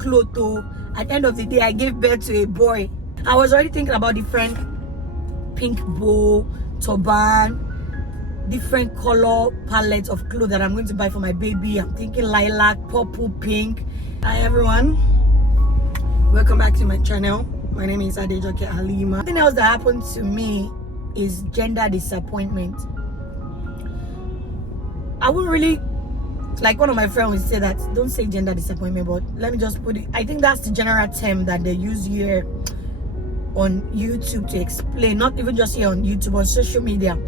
clothes though. At the end of the day, I gave birth to a boy. I was already thinking about different pink bow, turban, different color palettes of clothes that I'm going to buy for my baby. I'm thinking lilac, purple, pink. Hi everyone, welcome back to my channel. My name is Adejoke Halima. Something else that happened to me is gender disappointment. I wouldn't really, like one of my friends would say that, don't say gender disappointment, but let me just put it, I think that's the general term that they use here on YouTube to explain, not even just here on YouTube, on social media.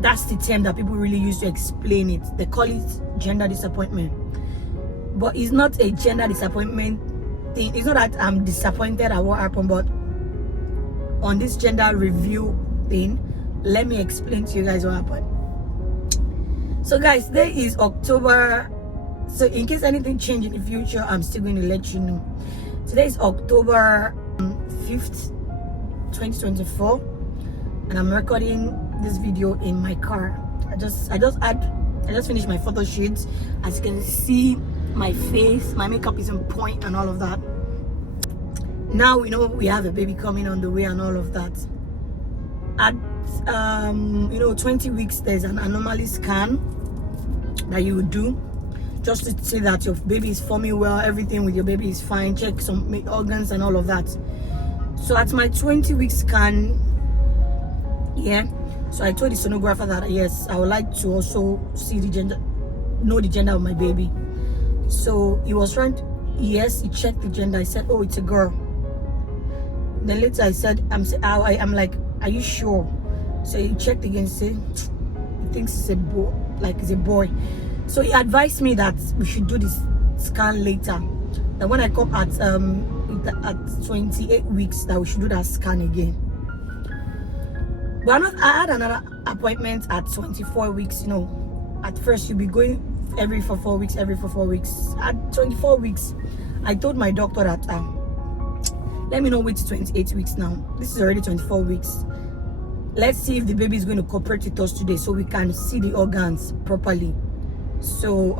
That's the term that people really use to explain it. They call it gender disappointment. But it's not a gender disappointment thing. It's not that I'm disappointed at what happened, but on this gender review thing, let me explain to you guys what happened. So guys, today is October. So in case anything change in the future, I'm still going to let you know. Today is October 5th, 2024, and I'm recording this video in my car. I just finished my photo shoot. As you can see, my face, my makeup is on point and all of that. Now we know we have a baby coming on the way and all of that. At 20 weeks, there's an anomaly scan that you would do just to see that your baby is forming well, everything with your baby is fine, check some organs and all of that. So at my 20-week scan, so I told the sonographer that yes, I would like to also see the gender, know the gender of my baby. So he was trying to, yes, he checked the gender. I said, oh, it's a girl. Then later I said, I'm like, are you sure? So he checked again, said he thinks it's a boy, like it's a boy. So he advised me that we should do this scan later. That when I come at 28 weeks, that we should do that scan again. But I had another appointment at 24 weeks. You know, at first you'll be going every 4 weeks. At 24 weeks, I told my doctor that let me know wait to 28 weeks now. This is already 24 weeks. Let's see if the baby is going to cooperate with us today so we can see the organs properly. So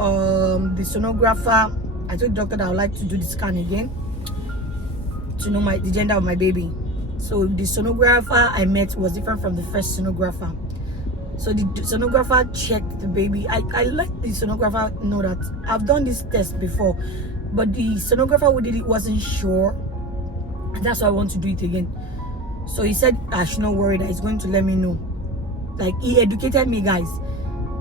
the sonographer, I told the doctor that I would like to do the scan again to know the gender of my baby. So the sonographer I met was different from the first sonographer. So the sonographer checked the baby. I let the sonographer know that I've done this test before, but the sonographer who did it wasn't sure, and that's why I want to do it again. So he said I should not worry, that he's going to let me know. Like, he educated me, guys.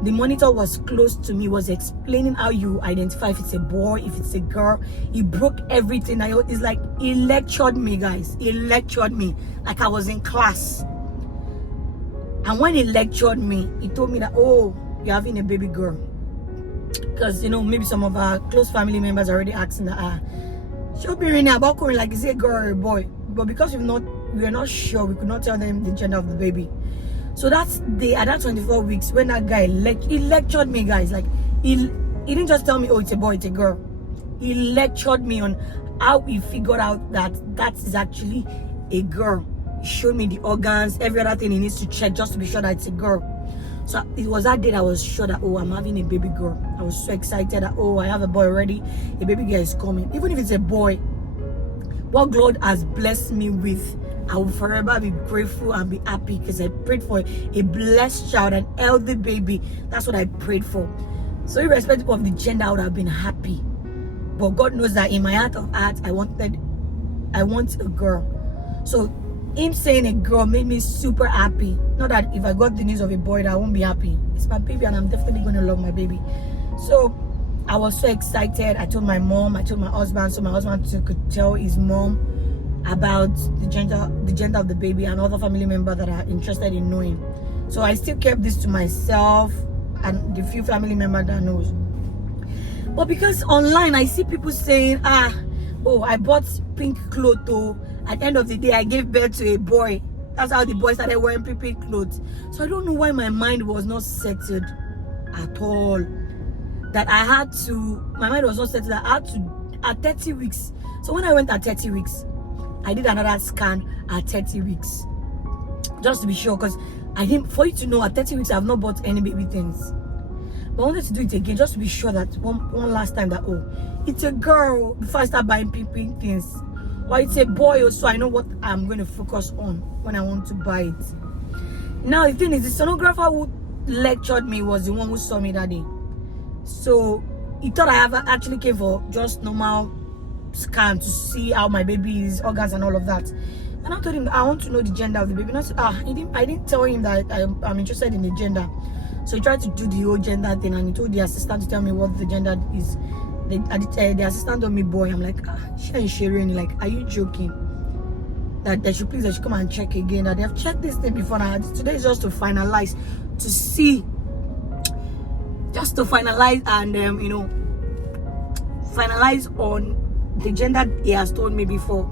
The monitor was close to me, was explaining how you identify if it's a boy, if it's a girl. He broke everything. It's like he lectured me, guys. He lectured me like I was in class. And when he lectured me, he told me that, oh, you're having a baby girl. Because, maybe some of our close family members are already asking that, she'll be ringing about calling, like, is it a girl or a boy? But because we are not sure, we could not tell them the gender of the baby. So that's at that 24 weeks, when that guy he lectured me, guys. Like, he didn't just tell me, oh, it's a boy, it's a girl. He lectured me on how he figured out that is actually a girl. He showed me the organs, every other thing he needs to check just to be sure that it's a girl. So it was that day that I was sure that, oh, I'm having a baby girl. I was so excited that, oh, I have a boy already. A baby girl is coming. Even if it's a boy, what God has blessed me with, I will forever be grateful and be happy, because I prayed for a blessed child, an healthy baby. That's what I prayed for. So irrespective of the gender, I would have been happy. But God knows that in my heart of hearts, I want a girl. So him saying a girl made me super happy. Not that if I got the news of a boy that I won't be happy. It's my baby and I'm definitely going to love my baby. So I was so excited. I told my mom, I told my husband, so my husband could tell his mom about the gender of the baby and other family members that are interested in knowing. So I still kept this to myself and the few family members that knows. But because online I see people saying, oh, I bought pink clothes though. At the end of the day, I gave birth to a boy. That's how the boy started wearing pink clothes. So I don't know why my mind was not settled at all. That I had to, my mind was not settled. I had to, at 30 weeks. So when I went at 30 weeks, I did another scan at 30 weeks. Just to be sure, because I didn't, for you to know, at 30 weeks, I have not bought any baby things. But I wanted to do it again just to be sure that one last time that, oh, it's a girl before I start buying pink things. Or it's a boy, so I know what I'm going to focus on when I want to buy it. Now the thing is, the sonographer who lectured me was the one who saw me that day. So he thought I actually came for just normal scan to see how my baby's organs and all of that. And I told him I want to know the gender of the baby. And I said, I didn't tell him that I'm interested in the gender. So he tried to do the whole gender thing, and he told the assistant to tell me what the gender is. The assistant told me boy. I'm like, she ain't sharing. Like, are you joking? That they should come and check again. That they have checked this thing before. Now today is just to finalize, to see, just to finalize and finalize on the gender he has told me before.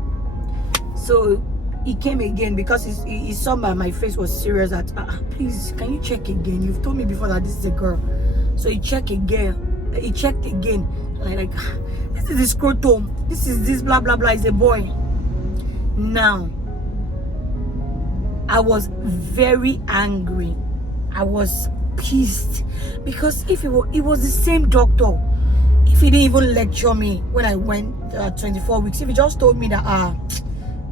So he came again because he saw my face was serious. That please, can you check again? You've told me before that this is a girl. So he checked again. He checked again. Like this is the scrotum. This is this blah blah blah. Is a boy. Now I was very angry. I was pissed because if it was the same doctor, if he didn't even lecture me when I went 24 weeks, if he just told me that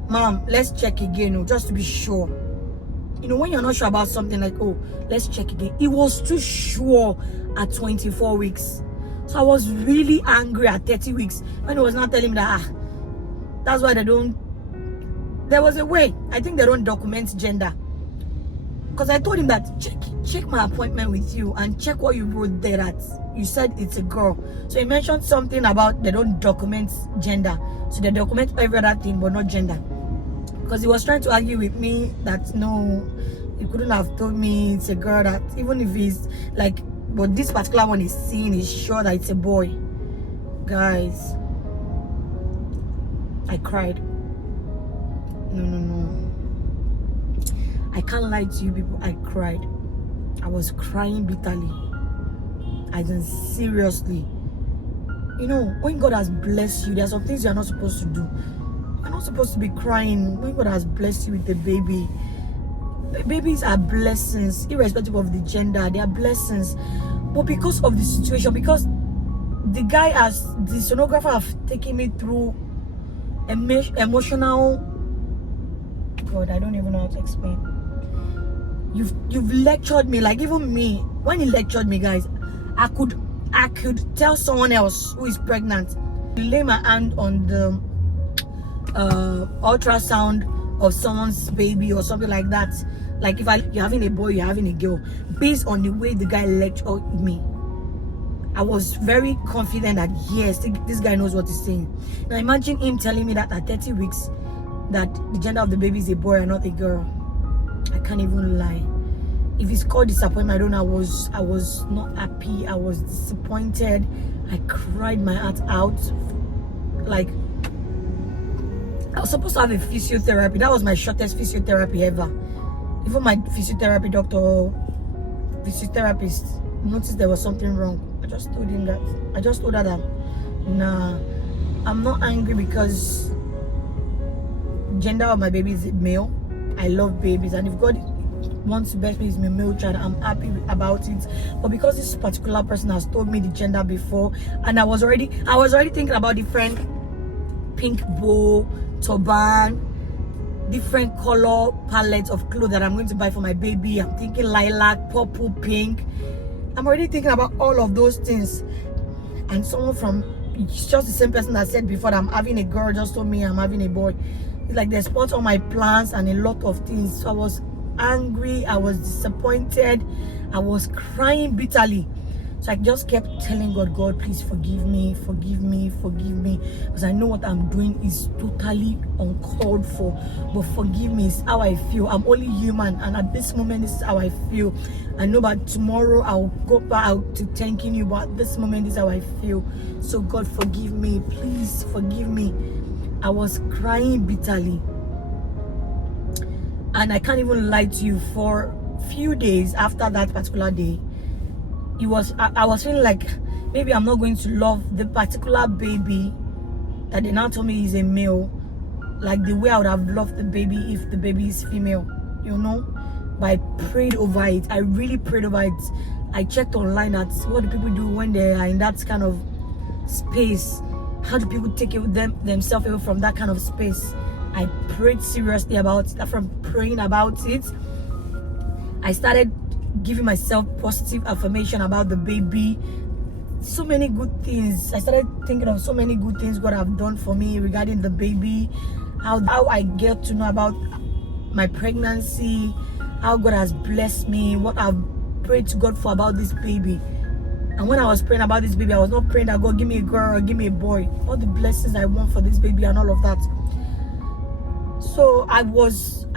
ma'am, let's check again, just to be sure. When you're not sure about something, like, oh, let's check again. He was too sure at 24 weeks. So I was really angry at 30 weeks when he was not telling me that that's why they don't. There was a way. I think they don't document gender. Because I told him that check my appointment with you and check what you wrote there that you said it's a girl. So he mentioned something about they don't document gender. So they document every other thing but not gender. Because he was trying to argue with me that no, he couldn't have told me it's a girl, that even if he's like, but this particular one is seen, is sure that it's a boy. Guys, I cried. No. I can't lie to you people, I cried. I was crying bitterly. I didn't, seriously. When God has blessed you, there are some things you're not supposed to do. You're not supposed to be crying when God has blessed you with a baby. Babies are blessings, irrespective of the gender, they are blessings. But because of the situation, because the sonographer have taken me through emotional, God, I don't even know how to explain. You've lectured me, like even me, when he lectured me, guys, I could tell someone else who is pregnant, lay my hand on the ultrasound of someone's baby or something like that. Like if you're having a boy, you're having a girl, based on the way the guy lectured me, I was very confident that yes, this guy knows what he's saying. Now imagine him telling me that at 30 weeks that the gender of the baby is a boy and not a girl. I can't even lie. If it's called disappointment, I don't know. I was not happy. I was disappointed. I cried my heart out. Like, I was supposed to have a physiotherapy. That was my shortest physiotherapy ever. Even my physiotherapist noticed there was something wrong. I just told her that nah, I'm not angry because gender of my baby is male. I love babies, and if God wants to bless me with my male child, I'm happy about it. But because this particular person has told me the gender before, and I was already thinking about different pink bow, turban, different color palettes of clothes that I'm going to buy for my baby. I'm thinking lilac, purple, pink. I'm already thinking about all of those things. And someone it's just the same person that said before that I'm having a girl just told me I'm having a boy. It's like they spoiled all my plans and a lot of things. So I was angry, I was disappointed, I was crying bitterly. So I just kept telling God, please forgive me, because I know what I'm doing is totally uncalled for, but forgive me. It's how I feel. I'm only human, and at this moment this is how I feel. I know that tomorrow I'll go back out to thanking you, but at this moment this is how I feel. So God, forgive me, please forgive me. I was crying bitterly, and I can't even lie to you, for a few days after that particular day, I was feeling like maybe I'm not going to love the particular baby that they now told me is a male, like the way I would have loved the baby if the baby is female, But I prayed over it. I really prayed over it. I checked online at what do people do when they are in that kind of space. How do people take themselves away from that kind of space? I prayed seriously about it. After praying about it, I started giving myself positive affirmation about the baby. So many good things. I started thinking of so many good things God have done for me regarding the baby. How I get to know about my pregnancy, how God has blessed me, what I've prayed to God for about this baby. And when I was praying about this baby, I was not praying that God give me a girl or give me a boy. All the blessings I want for this baby and all of that. So I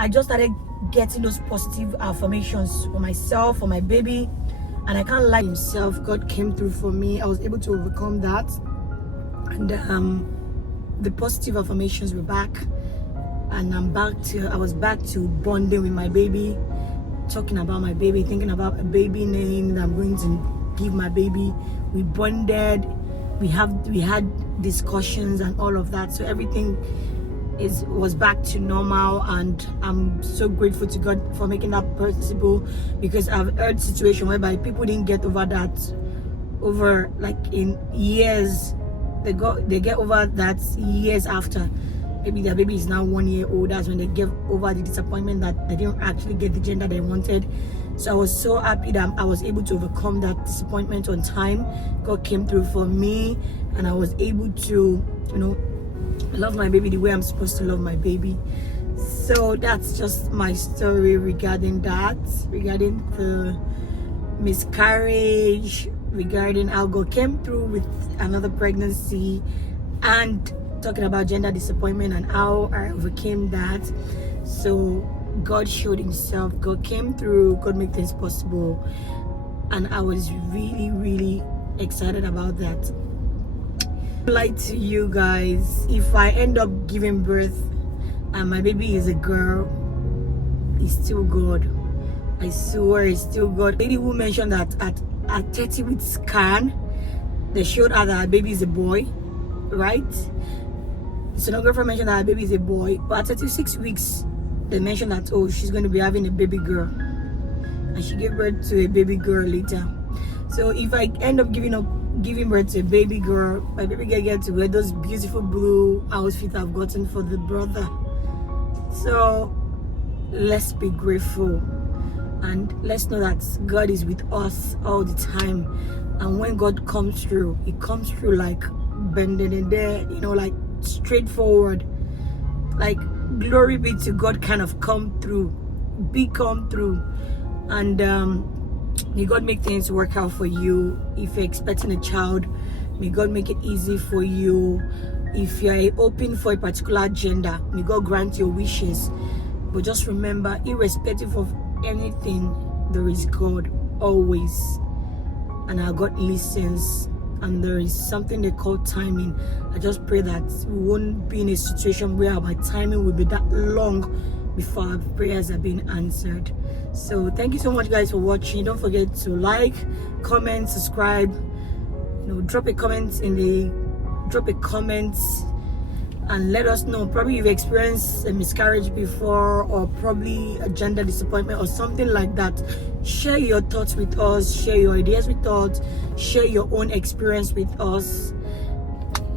just started getting those positive affirmations for myself, for my baby. And I can't lie, himself, God came through for me. I was able to overcome that. And the positive affirmations were back. And I was back to bonding with my baby, talking about my baby, thinking about a baby name that I'm going to give my baby. We bonded, we had discussions and all of that. So everything was back to normal, and I'm so grateful to God for making that possible, because I've heard situations whereby people didn't get over that over like in years. They get over that years after. Maybe their baby is now 1 year old. That's when they get over the disappointment that they didn't actually get the gender they wanted. So I was so happy that I was able to overcome that disappointment on time. God came through for me, and I was able to, love my baby the way I'm supposed to love my baby. So that's just my story regarding that, regarding the miscarriage, regarding how God came through with another pregnancy, and talking about gender disappointment and how I overcame that. So God showed himself, God came through, God made things possible, and I was really, really excited about that. Like to you guys, if I end up giving birth and my baby is a girl, it's still God. I swear it's still God. Lady who mentioned that at 30-week scan they showed her that her baby is a boy, right? The sonographer mentioned that her baby is a boy, but at 36 weeks they mentioned that, oh, she's going to be having a baby girl, and she gave birth to a baby girl later. So if I end up giving birth to a baby girl, my baby girl gets to wear those beautiful blue outfits I've gotten for the brother. So let's be grateful, and let's know that God is with us all the time. And when God comes through, he comes through like bending in there, like straightforward, like glory be to God, kind of come through. And may God make things work out for you. If you're expecting a child, may God make it easy for you. If you're hoping for a particular gender, may God grant your wishes. But just remember, irrespective of anything, there is God always, and our God listens, and there is something they call timing. I just pray that we won't be in a situation where my timing will be that long before our prayers are being answered. So thank you so much, guys, for watching. Don't forget to like, comment, subscribe. Drop a comment and let us know. Probably you've experienced a miscarriage before, or probably a gender disappointment or something like that. Share your thoughts with us, share your ideas with us, share your own experience with us.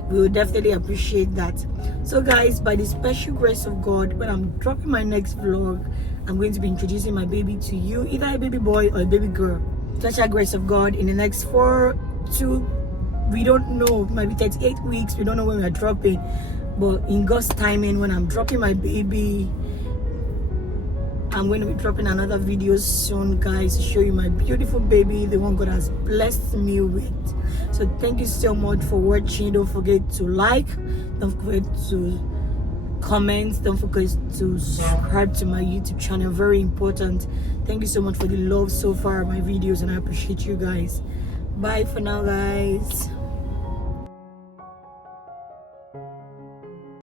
We will definitely appreciate that. So guys, by the special grace of God, when I'm dropping my next vlog, I'm going to be introducing my baby to you, either a baby boy or a baby girl. Special grace of God, in the next we don't know, maybe 38 weeks, we don't know when we're dropping, but in God's timing, when I'm dropping my baby, I'm going to be dropping another video soon, guys, to show you my beautiful baby, the one God has blessed me with. So thank you so much for watching. Don't forget to like, don't forget to comment, don't forget to subscribe to my YouTube channel, very important. Thank you so much for the love so far of my videos, and I appreciate you guys. Bye for now, guys.